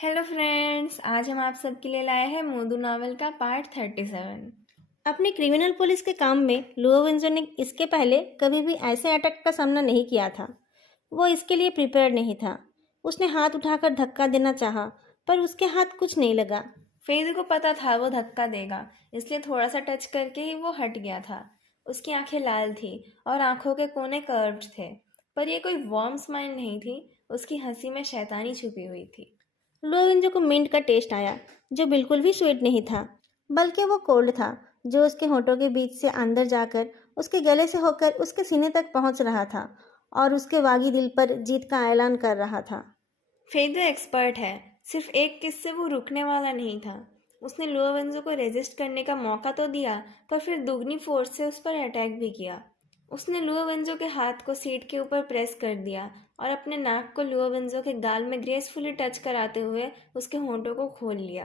Hello friends, आज हम आप सबके लिए लाए हैं मोदू नावल का पार्ट 37। अपने क्रिमिनल पुलिस के काम में लुओ विंजो ने इसके पहले कभी भी ऐसे अटैक का सामना नहीं किया था। वो इसके लिए प्रिपेयर नहीं था। उसने हाथ उठाकर धक्का देना चाहा, पर उसके हाथ कुछ नहीं लगा। फेदू को पता था वो धक्का देगा, इसलिए थोड़ा सा टच करके ही वो हट गया था। उसकी आंखें लाल थी और आंखों के कोने कर्व्ड थे, पर यह कोई वार्म स्माइल नहीं थी। उसकी हंसी में शैतानी छुपी हुई थी। लुओ विंजो को मिंट का टेस्ट आया, जो बिल्कुल भी स्वीट नहीं था, बल्कि वो कोल्ड था, जो उसके होठों के बीच से अंदर जाकर उसके गले से होकर उसके सीने तक पहुंच रहा था और उसके वागी दिल पर जीत का ऐलान कर रहा था। फेदू एक्सपर्ट है, सिर्फ एक किस से वो रुकने वाला नहीं था। उसने लुओवेंजो को रेजिस्ट करने का मौका तो दिया, पर फिर दुगनी फोर्स से उस पर अटैक भी किया। उसने लुओवेंजो के हाथ को सीट के ऊपर प्रेस कर दिया और अपने नाक को लुओवेंजो के गाल में ग्रेसफुली टच कराते हुए उसके होंठों को खोल लिया।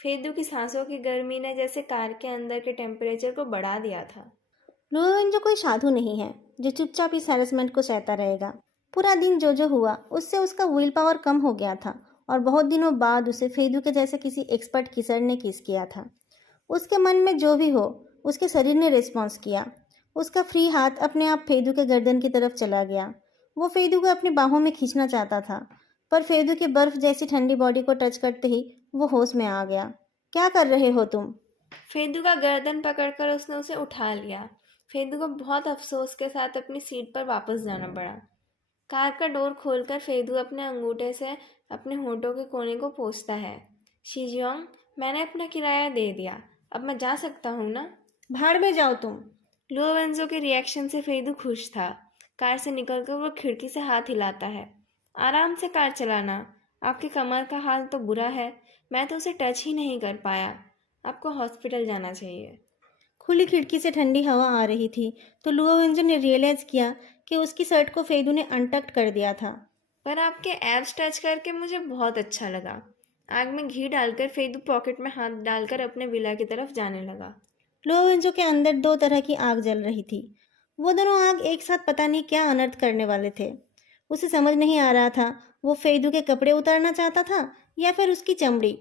फेदू की सांसों की गर्मी ने जैसे कार के अंदर के टेम्परेचर को बढ़ा दिया था। लुओ विंजो कोई साधु नहीं है जो चुपचाप इस हैरेसमेंट को सहता रहेगा। पूरा दिन जो हुआ उससे उसका विल पावर कम हो गया था और बहुत दिनों बाद उसे फेदू के जैसे किसी एक्सपर्ट किसर ने किस किया था। उसके मन में जो भी हो, उसके शरीर ने रिस्पॉन्स किया। उसका फ्री हाथ अपने आप फेदू के गर्दन की तरफ चला गया। वो फेदू को अपनी बाहों में खींचना चाहता था, पर फेदू की बर्फ जैसी ठंडी बॉडी को टच करते ही वो होश में आ गया। क्या कर रहे हो तुम? फेदू का गर्दन पकड़कर उसने उसे उठा लिया। फेदू को बहुत अफसोस के साथ अपनी सीट पर वापस जाना पड़ा। कार का डोर खोलकर फेदू अपने अंगूठे से अपने होठों के कोने को पोंछता है। शीजियोंग, मैंने अपना किराया दे दिया, अब मैं जा सकता हूँ ना? भाड़ में जाओ तुम। लुओवेंजो के रिएक्शन से फेदू खुश था। कार से निकलकर वो खिड़की से हाथ हिलाता है। आराम से कार चलाना। आपकी कमर का हाल तो बुरा है, मैं तो उसे टच ही नहीं कर पाया। आपको हॉस्पिटल जाना चाहिए। खुली खिड़की से ठंडी हवा आ रही थी, तो लुओ विंजो ने रियलाइज किया कि उसकी शर्ट को फेदू ने अनटक्ड कर दिया था। पर आपके एब्स टच करके मुझे बहुत अच्छा लगा। आग में घी डालकर फेदू पॉकेट में हाथ डालकर अपने विला की तरफ जाने लगा। लोवेंजो के अंदर दो तरह की आग जल रही थी। वो दोनों आग एक साथ पता नहीं क्या अनर्थ करने वाले थे। उसे समझ नहीं आ रहा था, वो फेदू के कपड़े उतारना चाहता था या फिर उसकी चमड़ी।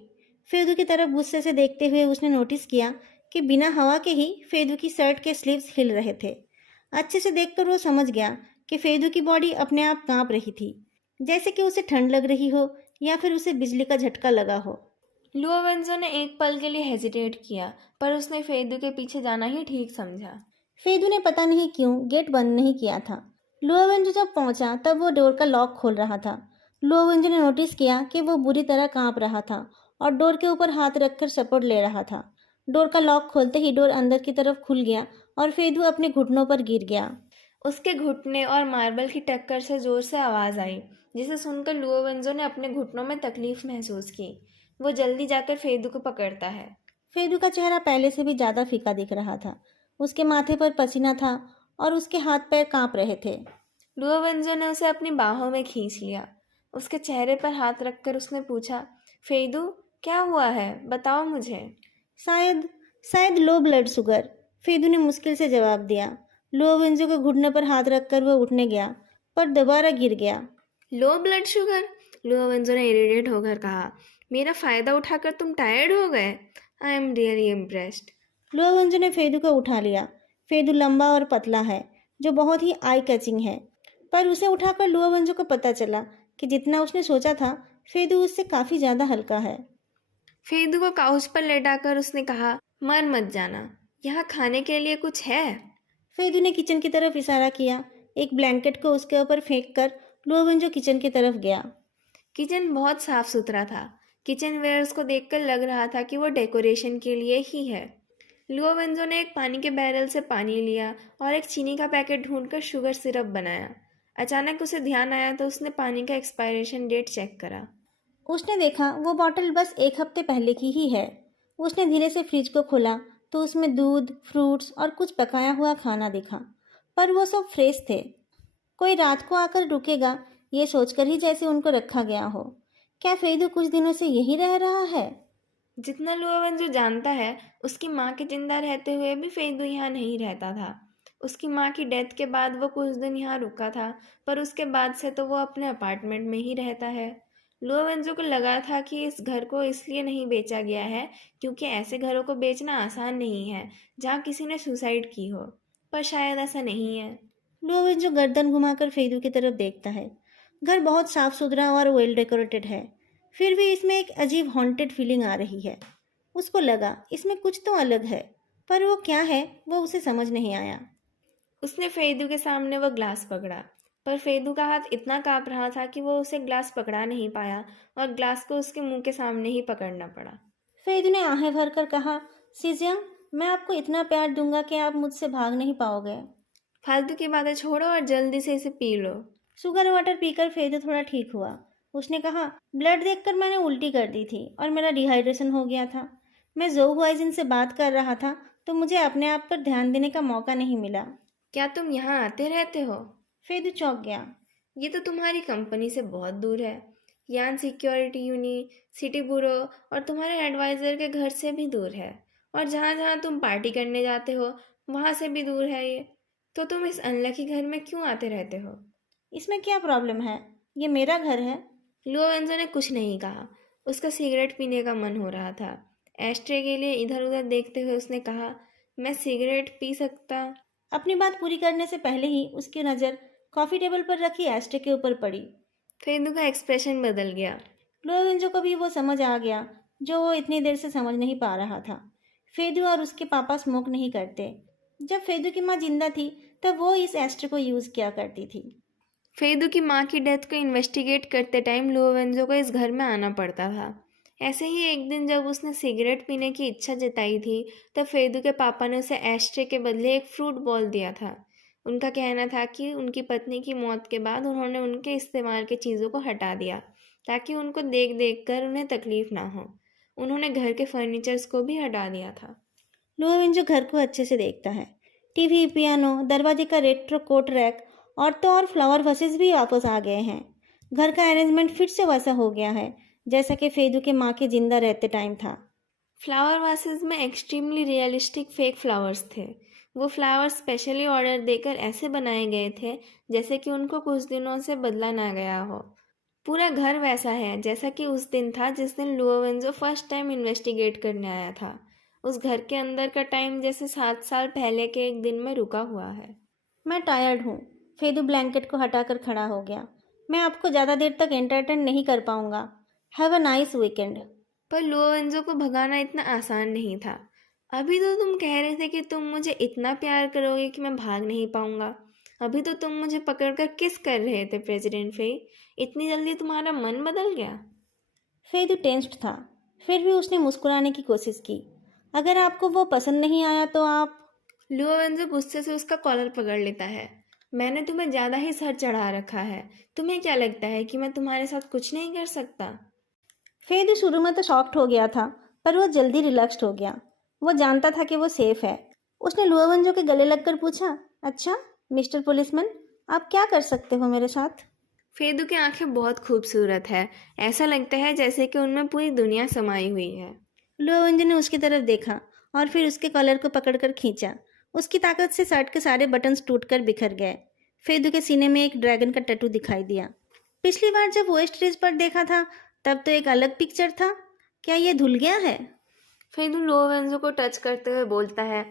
फेदू की तरफ गुस्से से देखते हुए उसने नोटिस किया कि बिना हवा के ही फेदू की शर्ट के स्लीव्स हिल रहे थे। अच्छे से देखकर वो समझ गया कि फेदू की बॉडी अपने आप कांप रही थी, जैसे कि उसे ठंड लग रही हो या फिर उसे बिजली का झटका लगा हो। लुओवेंजो ने एक पल के लिए हेजिटेट किया, पर उसने फेदू के पीछे जाना ही ठीक समझा। फेदू ने पता नहीं क्यों गेट बंद नहीं किया था। लुओवेंजो जब पहुंचा तब वो डोर का लॉक खोल रहा था। लुओवेंजो ने नोटिस किया कि वो बुरी तरह कांप रहा था और डोर के ऊपर हाथ रखकर सपोर्ट ले रहा था। डोर का लॉक खोलते ही डोर अंदर की तरफ खुल गया और फेदू अपने घुटनों पर गिर गया। उसके घुटने और मार्बल की टक्कर से जोर से आवाज आई, जिसे सुनकर लुओवेंजो ने अपने घुटनों में तकलीफ महसूस की। वो जल्दी जाकर फेदू को पकड़ता है। फेदू का चेहरा पहले से भी ज्यादा फीका दिख रहा था। उसके माथे पर पसीना था और उसके हाथ पैर कांप रहे थे। लुओवेंजो ने उसे अपनी बाहों में खींच लिया। उसके चेहरे पर हाथ रखकर उसने पूछा, फेदू, क्या हुआ है, बताओ मुझे। शायद शायद लो ब्लड शुगर, फेदू ने मुश्किल से जवाब दिया। लुओवेंजो के घुटने पर हाथ रखकर वह उठने गया, पर दोबारा गिर गया। Low blood sugar? लुओवेंजो ने इरिटेट होकर कहा, मेरा फायदा उठाकर तुम टायर्ड हो गए? I am really impressed. लुओवेंजो ने फेदू को उठा लिया। फेदू लंबा और पतला है, जो बहुत ही आई कैचिंग है, पर उसे उठाकर लुओवेंजो को पता चला कि जितना उसने सोचा था, फेदू उससे काफी ज्यादा हल्का है। फेदू को काउच पर लेटाकर उसने कहा, मर मत जाना, यहाँ खाने के लिए कुछ है? फेदू ने किचन की तरफ इशारा किया। एक ब्लैंकेट को उसके ऊपर फेंक कर लुओवेंजो किचन की तरफ गया। किचन बहुत साफ सुथरा था। किचन वेयर्स को देखकर लग रहा था कि वो डेकोरेशन के लिए ही है। लुओवेंजो ने एक पानी के बैरल से पानी लिया और एक चीनी का पैकेट ढूंढकर शुगर सिरप बनाया। अचानक उसे ध्यान आया तो उसने पानी का एक्सपायरेशन डेट चेक करा। उसने देखा वो बॉटल बस एक हफ्ते पहले की ही है। उसने धीरे से फ्रिज को खोला तो उसमें दूध, फ्रूट्स और कुछ पकाया हुआ खाना दिखा, पर वो सब फ्रेश थे। कोई रात को आकर रुकेगा, ये सोचकर ही जैसे उनको रखा गया हो। क्या फेदू कुछ दिनों से यही रह रहा है? जितना लुओवेंजो जानता है, उसकी माँ के जिंदा रहते हुए भी फेदू यहाँ नहीं रहता था। उसकी माँ की डेथ के बाद वो कुछ दिन यहाँ रुका था, पर उसके बाद से तो वो अपने अपार्टमेंट में ही रहता है। लुओवेंजो को लगा था कि इस घर को इसलिए नहीं बेचा गया है क्योंकि ऐसे घरों को बेचना आसान नहीं है जहाँ किसी ने सुसाइड की हो, पर शायद ऐसा नहीं है। लुओवेंजो गर्दन घुमाकर फेदू की तरफ देखता है। घर बहुत साफ सुथरा और वेल डेकोरेटेड है, फिर भी इसमें एक अजीब हॉन्टेड फीलिंग आ रही है। उसको लगा इसमें कुछ तो अलग है, पर वो क्या है वो उसे समझ नहीं आया। उसने फेदू के सामने वो ग्लास पकड़ा, पर फेदू का हाथ इतना काँप रहा था कि वो उसे ग्लास पकड़ा नहीं पाया और ग्लास को उसके मुंह के सामने ही पकड़ना पड़ा। फेदू ने आहें भरकर कहा, सीजियंग, मैं आपको इतना प्यार दूंगा कि आप मुझसे भाग नहीं पाओगे। फालतू की बातें छोड़ो और जल्दी से इसे पी लो। शुगर वाटर पीकर फेदू थोड़ा ठीक हुआ। उसने कहा, ब्लड देखकर मैंने उल्टी कर दी थी और मेरा डिहाइड्रेशन हो गया था। मैं जोहुआइजिन से बात कर रहा था तो मुझे अपने आप पर ध्यान देने का मौका नहीं मिला। क्या तुम यहाँ आते रहते हो? फेदू चौंक गया। ये तो तुम्हारी कंपनी से बहुत दूर है। यान सिक्योरिटी यूनि, सिटी ब्यूरो और तुम्हारे एडवाइज़र के घर से भी दूर है। और जहाँ जहाँ तुम पार्टी करने जाते हो वहाँ से भी दूर है ये। तो तुम इस अनलकी घर में क्यों आते रहते हो? इसमें क्या प्रॉब्लम है? ये मेरा घर है। लुओवेंजो ने कुछ नहीं कहा। उसका सिगरेट पीने का मन हो रहा था। एस्ट्रे के लिए इधर उधर देखते हुए उसने कहा, मैं सिगरेट पी सकता? अपनी बात पूरी करने से पहले ही उसकी नज़र कॉफ़ी टेबल पर रखी एस्ट्रे के ऊपर पड़ी। फेदू का एक्सप्रेशन बदल गया। लोरेंजो को भी वो समझ आ गया जो वो इतनी देर से समझ नहीं पा रहा था। फेदू और उसके पापा स्मोक नहीं करते। जब फेदू की माँ जिंदा थी तब वो इस एस्ट्रे को यूज़ किया करती थी। फेदू की माँ की डेथ को इन्वेस्टिगेट करते टाइम लुओवेंजो को इस घर में आना पड़ता था। ऐसे ही एक दिन जब उसने सिगरेट पीने की इच्छा जताई थी तब फेदू के पापा ने उसे एस्ट्रे के बदले एक फ्रूट बॉल दिया था। उनका कहना था कि उनकी पत्नी की मौत के बाद उन्होंने उनके इस्तेमाल की चीज़ों को हटा दिया ताकि उनको देख देख कर उन्हें तकलीफ ना हो। उन्होंने घर के फर्नीचर्स को भी हटा दिया था। लोरेंजो घर को अच्छे से देखता है। टीवी, पियानो, दरवाजे का रेट्रो कोट रैक और तो और फ्लावर वसेस भी वापस आ गए हैं। घर का अरेंजमेंट फिर से वैसा हो गया है जैसा कि फेदू के माँ के जिंदा रहते टाइम था। फ्लावर वासेस में एक्सट्रीमली रियलिस्टिक फेक फ्लावर्स थे। वो फ्लावर्स स्पेशली ऑर्डर देकर ऐसे बनाए गए थे जैसे कि उनको कुछ दिनों से बदला ना गया हो। पूरा घर वैसा है जैसा कि उस दिन था जिस दिन लुओवेंजो फर्स्ट टाइम इन्वेस्टिगेट करने आया था। उस घर के अंदर का टाइम जैसे 7 साल पहले के एक दिन में रुका हुआ है। मैं टायर्ड हूँ। फेदू ब्लैंकेट को हटाकर खड़ा हो गया। मैं आपको ज़्यादा देर तक एंटरटेन नहीं कर पाऊंगा। Have a nice weekend. पर लुओवेंजो को भगाना इतना आसान नहीं था। अभी तो तुम कह रहे थे कि तुम मुझे इतना प्यार करोगे कि मैं भाग नहीं पाऊंगा। अभी तो तुम मुझे पकड़कर किस कर रहे थे प्रेसिडेंट फे। इतनी जल्दी तुम्हारा मन बदल गया? फेदू टेंस्ड था, फिर भी उसने मुस्कुराने की कोशिश की। अगर आपको वो पसंद नहीं आया तो आप। लुओवेंजो गुस्से से उसका कॉलर पकड़ लेता है। मैंने तुम्हें ज़्यादा ही सर चढ़ा रखा है। तुम्हें क्या लगता है कि मैं तुम्हारे साथ कुछ नहीं कर सकता? फेदू शुरू में तो शॉक्ड हो गया था, पर वो जल्दी रिलैक्स्ड हो गया। वो जानता था कि वो सेफ है। उसने लुआवंजो के गले लगकर पूछा, अच्छा मिस्टर पुलिसमैन, आप क्या कर सकते हो मेरे साथ? फेदू की आंखें बहुत खूबसूरत है। ऐसा लगता है जैसे कि उनमें पूरी दुनिया समाई हुई है। लुआवंजो ने उसकी तरफ देखा और फिर उसके कॉलर को पकड़कर खींचा। उसकी ताकत से शर्ट के सारे बटन्स टूटकर बिखर गए। फेदू के सीने में एक ड्रैगन का टैटू दिखाई दिया। पिछली बार जब वेस्ट रिज पर देखा था तब तो एक अलग पिक्चर था। क्या ये धुल गया है? फेदू लुओवेंजो को टच करते हुए बोलता है,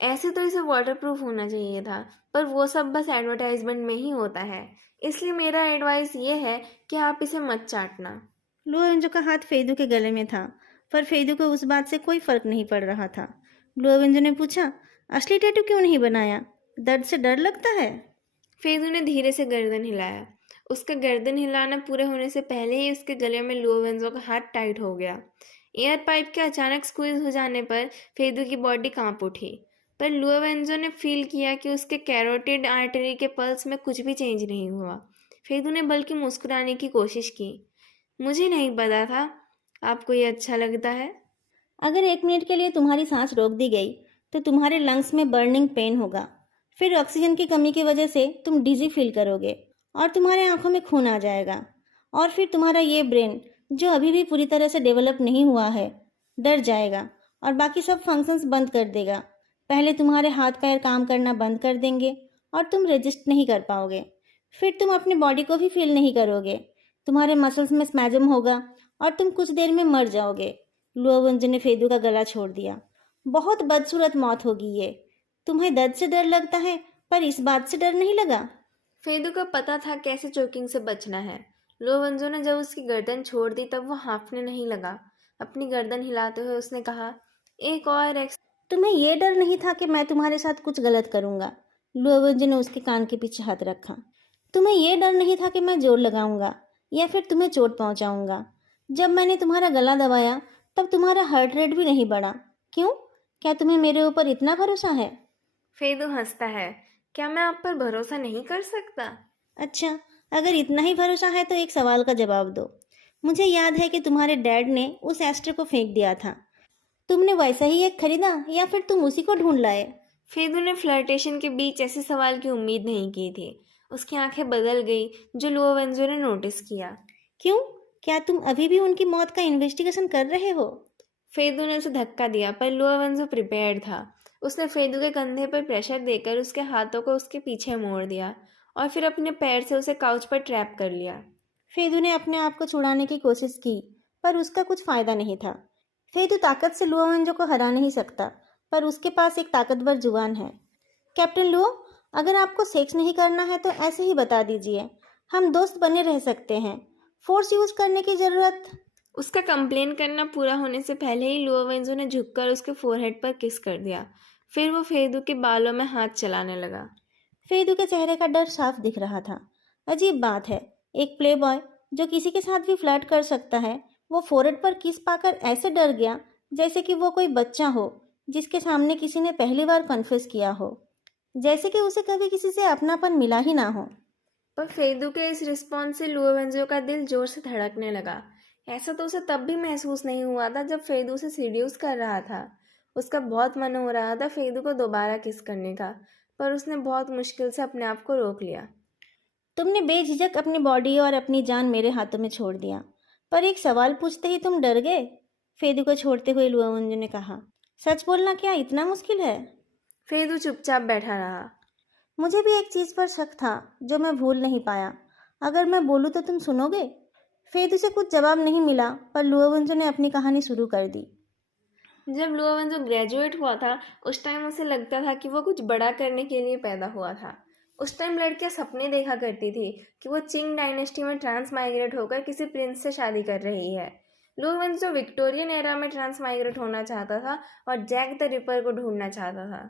ऐसे तो इसे वाटरप्रूफ होना चाहिए था, पर वो सब बस एडवर्टाइजमेंट में ही होता है। इसलिए मेरा एडवाइस ये है कि आप इसे मत चाटना। लुओवेंजो का हाथ फेदू के गले में था, पर फेदू को उस बात से कोई फर्क नहीं पड़ रहा था। लुओवेंजो ने पूछा, असली टैटू क्यों नहीं बनाया? दर्द से डर लगता है? फेदू ने धीरे से गर्दन हिलाया। उसका गर्दन हिलाना पूरे होने से पहले ही उसके गले में लुओवेंजो का हाथ टाइट हो गया। एयर पाइप के अचानक स्क्वीज हो जाने पर फेदू की बॉडी कांप उठी, पर लुओवेंजो ने फील किया कि उसके कैरोटिड आर्टरी के पल्स में कुछ भी चेंज नहीं हुआ। फेदू ने बल्कि मुस्कुराने की कोशिश की। मुझे नहीं पता था आपको ये अच्छा लगता है। अगर 1 मिनट के लिए तुम्हारी सांस रोक दी गई तो तुम्हारे लंग्स में बर्निंग पेन होगा। फिर ऑक्सीजन की कमी की वजह से तुम डिजी फील करोगे और तुम्हारे आंखों में खून आ जाएगा। और फिर तुम्हारा ये ब्रेन, जो अभी भी पूरी तरह से डेवलप नहीं हुआ है, डर जाएगा और बाकी सब फंक्शंस बंद कर देगा। पहले तुम्हारे हाथ पैर काम करना बंद कर देंगे और तुम रेजिस्ट नहीं कर पाओगे। फिर तुम अपनी बॉडी को भी फील नहीं करोगे। तुम्हारे मसल्स में स्पैज़म होगा और तुम कुछ देर में मर जाओगे। लुओवेंजो ने फेदू का गला छोड़ दिया। बहुत बदसूरत मौत होगी ये। तुम्हें दर्द से डर लगता है, पर इस बात से डर नहीं लगा? फेदू को पता था कैसे चोकिंग से बचना है। लोवेंजो ने जब उसकी गर्दन छोड़ दी तब वो हाँफने नहीं लगा। अपनी गर्दन हिलाते हुए उसने कहा, एक और तुम्हें ये डर नहीं था कि मैं तुम्हारे साथ कुछ गलत करूंगा? लुओवेंजो ने उसके कान के पीछे हाथ रखा। तुम्हें ये डर नहीं था कि मैं जोर लगाऊंगा या फिर तुम्हें चोट पहुंचाऊंगा? जब मैंने तुम्हारा गला दबाया तब तुम्हारा हार्ट रेट भी नहीं बढ़ा। क्यों? क्या तुम्हें मेरे ऊपर इतना भरोसा है? फेदू हंसता है। क्या मैं आप पर भरोसा नहीं कर सकता? अच्छा, अगर इतना ही भरोसा है तो एक सवाल का जवाब दो। मुझे याद है कि तुम्हारे डैड ने उस एस्ट्रो को फेंक दिया था। तुमने वैसा ही एक खरीदा या फिर तुम उसी को ढूंढ लाए? फेदू ने फ्लर्टेशन के बीच ऐसे सवाल की उम्मीद नहीं की थी। उसकी आंखें बदल गई जो लुओवेंजो ने नोटिस किया। क्यों? क्या तुम अभी भी उनकी मौत का इन्वेस्टिगेशन कर रहे हो? फेदू ने उसे धक्का दिया पर लुओवेंजो प्रिपेयर्ड था। उसने फेदू के कंधे पर प्रेशर देकर उसके हाथों को उसके पीछे मोड़ दिया और फिर अपने पैर से उसे काउच पर ट्रैप कर लिया। फेदू ने अपने आप को छुड़ाने की कोशिश की, पर उसका कुछ फायदा नहीं था। फेदू ताकत से लुओवेंजो को हरा नहीं सकता, पर उसके पास एक ताकतवर जुबान है। कैप्टन लुओ, अगर आपको सेक्स नहीं करना है तो ऐसे ही बता दीजिए। हम दोस्त बने रह सकते हैं। फोर्स यूज करने की जरूरत। उसका कंप्लेन करना पूरा होने से पहले ही लुओवेंजो ने झुककर उसके फोरहेड पर किस कर दिया। फिर वो फेदू के बालों में हाथ चलाने लगा। फेदू के चेहरे का डर साफ दिख रहा था। अजीब बात है, एक प्लेबॉय जो किसी के साथ भी फ्लर्ट कर सकता है, वो फोरहेड पर किस पाकर ऐसे डर गया जैसे कि वो कोई बच्चा हो जिसके सामने किसी ने पहली बार कन्फेस किया हो, जैसे कि उसे कभी किसी से अपनापन मिला ही ना हो। पर फेदू के इस रिस्पॉन्स से लुओवेंजो का दिल जोर से धड़कने लगा। ऐसा तो उसे तब भी महसूस नहीं हुआ था जब फेदू उसे सीड्यूस कर रहा था। उसका बहुत मन हो रहा था फेदू को दोबारा किस करने का, पर उसने बहुत मुश्किल से अपने आप को रोक लिया। तुमने बेझिझक अपनी बॉडी और अपनी जान मेरे हाथों में छोड़ दिया, पर एक सवाल पूछते ही तुम डर गए। फेदू को छोड़ते हुए लुओवेंजो ने कहा, सच बोलना क्या इतना मुश्किल है? फेदू चुपचाप बैठा रहा। मुझे भी एक चीज़ पर शक था जो मैं भूल नहीं पाया। अगर मैं बोलूँ तो तुम सुनोगे? फेदू से कुछ जवाब नहीं मिला, पर लुओवेंजो ने अपनी कहानी शुरू कर दी। जब लुओवेंजो ग्रेजुएट हुआ था उस टाइम उसे लगता था कि वो कुछ बड़ा करने के लिए पैदा हुआ था। उस टाइम लड़कियां सपने देखा करती थी कि वो चिंग डायनेस्टी में ट्रांस माइग्रेट होकर किसी प्रिंस से शादी कर रही है। लुओवेंजो विक्टोरियन एरा में ट्रांस माइग्रेट होना चाहता था और जैक द रिपर को ढूंढना चाहता था।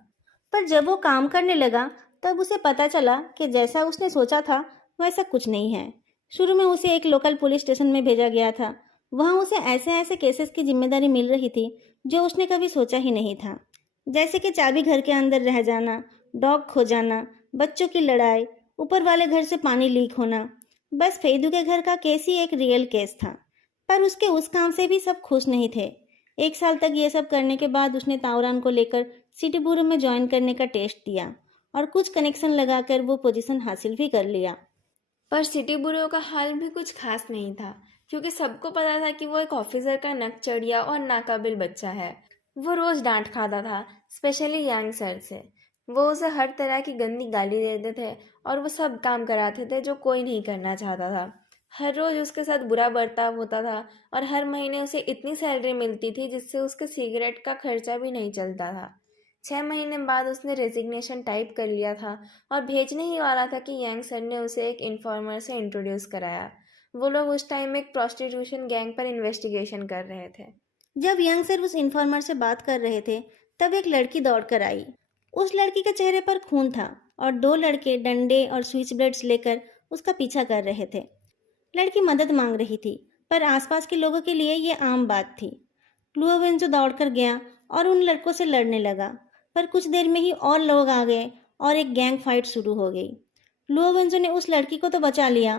पर जब वो काम करने लगा तब उसे पता चला कि जैसा उसने सोचा था वैसा कुछ नहीं है। शुरू में उसे एक लोकल पुलिस स्टेशन में भेजा गया था। वहाँ उसे ऐसे ऐसे केसेस की जिम्मेदारी मिल रही थी जो उसने कभी सोचा ही नहीं था, जैसे कि चाबी घर के अंदर रह जाना, डॉग खो जाना, बच्चों की लड़ाई, ऊपर वाले घर से पानी लीक होना। बस फेदू के घर का केस ही एक रियल केस था, पर उसके उस काम से भी सब खुश नहीं थे। 1 साल तक ये सब करने के बाद उसने ताओरान को लेकर सिटी ब्यूरो में ज्वाइन करने का टेस्ट दिया और कुछ कनेक्शन लगाकर वो पोजीशन हासिल भी कर लिया। पर सिटी बुरो का हाल भी कुछ खास नहीं था, क्योंकि सबको पता था कि वो एक ऑफिसर का नकचढ़िया और नाकाबिल बच्चा है। वो रोज डांट खाता था, स्पेशली यांग सर से। वो उसे हर तरह की गंदी गाली देते थे और वो सब काम कराते थे जो कोई नहीं करना चाहता था। हर रोज उसके साथ बुरा बर्ताव होता था और हर महीने उसे इतनी सैलरी मिलती थी जिससे उसके सिगरेट का खर्चा भी नहीं चलता था। 6 महीने बाद उसने रेजिग्नेशन टाइप कर लिया था और भेजने ही वाला था कि यांग सर ने उसे एक इन्फॉर्मर से इंट्रोड्यूस कराया। वो लोग उस टाइम एक प्रोस्टिट्यूशन गैंग पर इन्वेस्टिगेशन कर रहे थे। जब यंग सर उस इन्फॉर्मर से बात कर रहे थे तब एक लड़की दौड़कर आई। उस लड़की के चेहरे पर खून था और 2 लड़के डंडे और स्विच ब्लेड्स लेकर उसका पीछा कर रहे थे। लड़की मदद मांग रही थी, पर आसपास के लोगों के लिए ये आम बात थी। लुओवेंजो दौड़कर गया और उन लड़कों से लड़ने लगा, पर कुछ देर में ही और लोग आ गए और एक गैंग फाइट शुरू हो गई। लुओवेंजो ने उस लड़की को तो बचा लिया,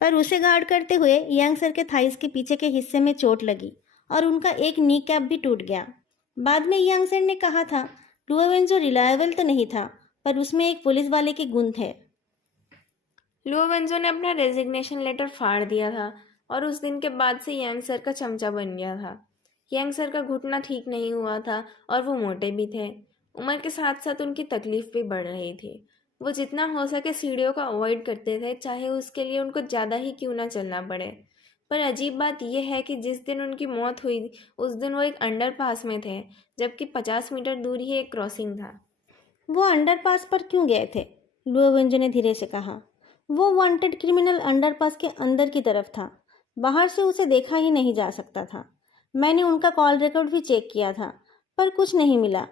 पर उसे गार्ड करते हुए यंग सर के थाइस के पीछे के हिस्से में चोट लगी और उनका एक नी कैप भी टूट गया। बाद में यंग सर ने कहा था लुओवेंजो रिलायबल तो नहीं था, पर उसमें एक पुलिस वाले के गुण थे। लुओवेंजो ने अपना रेजिग्नेशन लेटर फाड़ दिया था और उस दिन के बाद से यांग सर का चमचा बन गया था। यांग सर का घुटना ठीक नहीं हुआ था और वो मोटे भी थे। उम्र के साथ साथ उनकी तकलीफ भी बढ़ रही थी। वो जितना हो सके सीढ़ियों को अवॉइड करते थे, चाहे उसके लिए उनको ज़्यादा ही क्यों ना चलना पड़े। पर अजीब बात यह है कि जिस दिन उनकी मौत हुई उस दिन वो एक अंडरपास में थे, जबकि 50 मीटर दूर ही एक क्रॉसिंग था। वो अंडरपास पर क्यों गए थे? लुओवेंजो ने धीरे से कहा। वो वांटेड क्रिमिनल अंडरपास के अंदर की तरफ था, बाहर से उसे देखा ही नहीं जा सकता था। मैंने उनका कॉल रिकॉर्ड भी चेक किया था, पर कुछ नहीं मिला।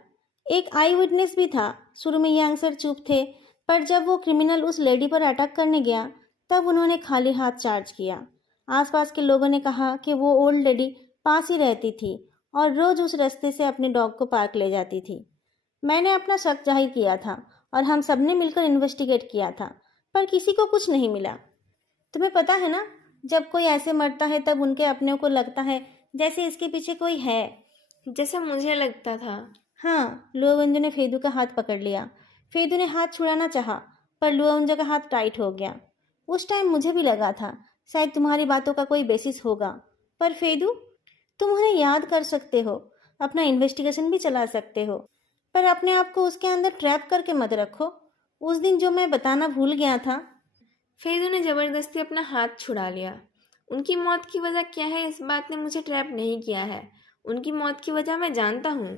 एक आई विटनेस भी था। शुरू में यांग सर चुप थे, पर जब वो क्रिमिनल उस लेडी पर अटैक करने गया तब उन्होंने खाली हाथ चार्ज किया। आसपास के लोगों ने कहा कि वो ओल्ड लेडी पास ही रहती थी और रोज उस रास्ते से अपने डॉग को पार्क ले जाती थी। मैंने अपना शक जाहिर किया था और हम सबने मिलकर इन्वेस्टिगेट किया था, पर किसी को कुछ नहीं मिला। तुम्हें पता है ना, जब कोई ऐसे मरता है तब उनके अपने को लगता है जैसे इसके पीछे कोई है। जैसा मुझे लगता था। हाँ, लुओवेंजो ने फेदू का हाथ पकड़ लिया। फेदू ने हाथ छुड़ाना चाहा, पर लुओवेंजो का हाथ टाइट हो गया। उस टाइम मुझे भी लगा था शायद तुम्हारी बातों का कोई बेसिस होगा, पर फेदू, तुम उन्हें याद कर सकते हो, अपना इन्वेस्टिगेशन भी चला सकते हो, पर अपने आप को उसके अंदर ट्रैप करके मत रखो। उस दिन जो मैं बताना भूल गया था। फेदू ने जबरदस्ती अपना हाथ छुड़ा लिया। उनकी मौत की वजह क्या है इस बात ने मुझे ट्रैप नहीं किया है। उनकी मौत की वजह मैं जानता हूँ।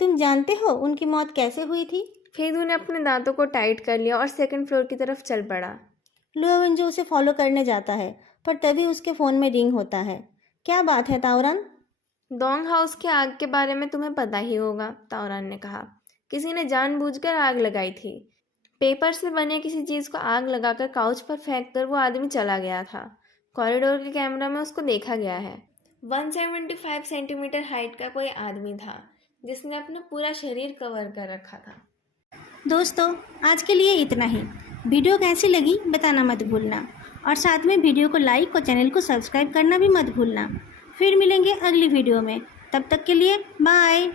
तुम जानते हो उनकी मौत कैसे हुई थी? फेदू ने अपने दांतों को टाइट कर लिया और सेकंड फ्लोर की तरफ चल पड़ा। लुओवेंजो उसे फॉलो करने जाता है, पर तभी उसके फ़ोन में रिंग होता है। क्या बात है ताओरान? डोंग हाउस के आग के बारे में तुम्हें पता ही होगा, ताओरान ने कहा। किसी ने जानबूझकर आग लगाई थी। पेपर से बने किसी चीज़ को आग लगाकर काउच पर फेंक कर वो आदमी चला गया था। कॉरिडोर के कैमरा में उसको देखा गया है। 175 सेंटीमीटर हाइट का कोई आदमी था जिसने अपना पूरा शरीर कवर कर रखा था। दोस्तों, आज के लिए इतना ही। वीडियो कैसी लगी बताना मत भूलना, और साथ में वीडियो को लाइक और चैनल को सब्सक्राइब करना भी मत भूलना। फिर मिलेंगे अगली वीडियो में, तब तक के लिए बाय।